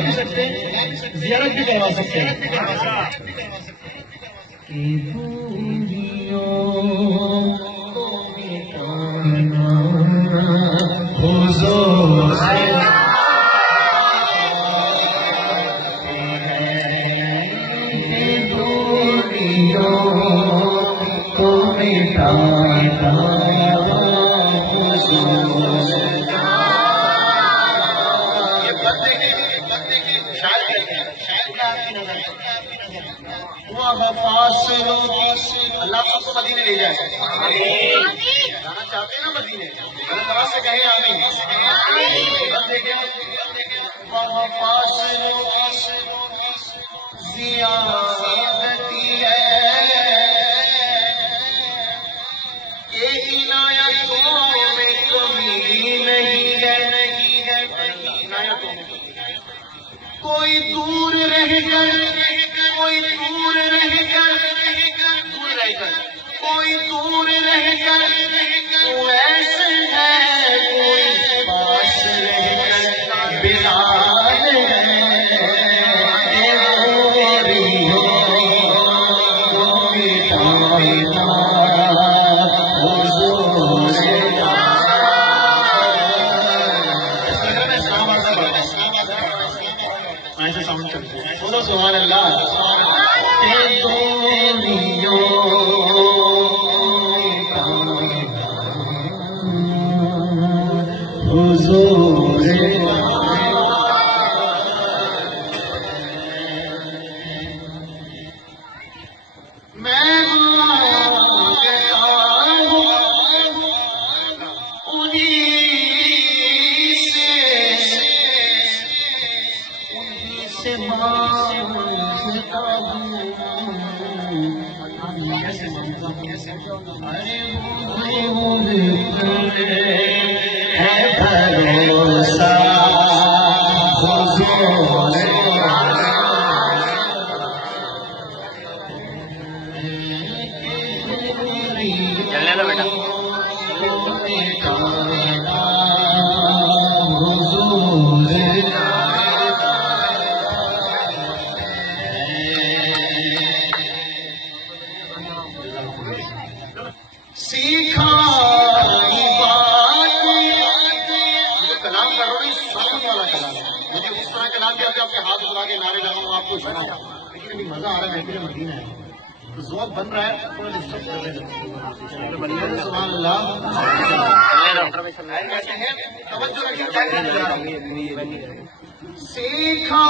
بھی سکتے ہیں، زیارت بھی کروا سکتے ہیں. اللہ سب کو مدینے لے جائے. جانا چاہتے ہیں نا مدینے، اللہ سے کہیں آمین. زیادتی ہے عنایتوں میں کمی نہیں ہے. کوئی دور رہ کر، کوئی دور رہ کر، کوئی دور رہ کر ایسے ہے، کوئی پاس رہ کر بلال ہے. بولو سبحان اللہ. مزہ آ رہا ہے، مدینہ ہے تو ذوق بن رہا ہے. سبحان اللہ. توجہ رکھیے. سیکھا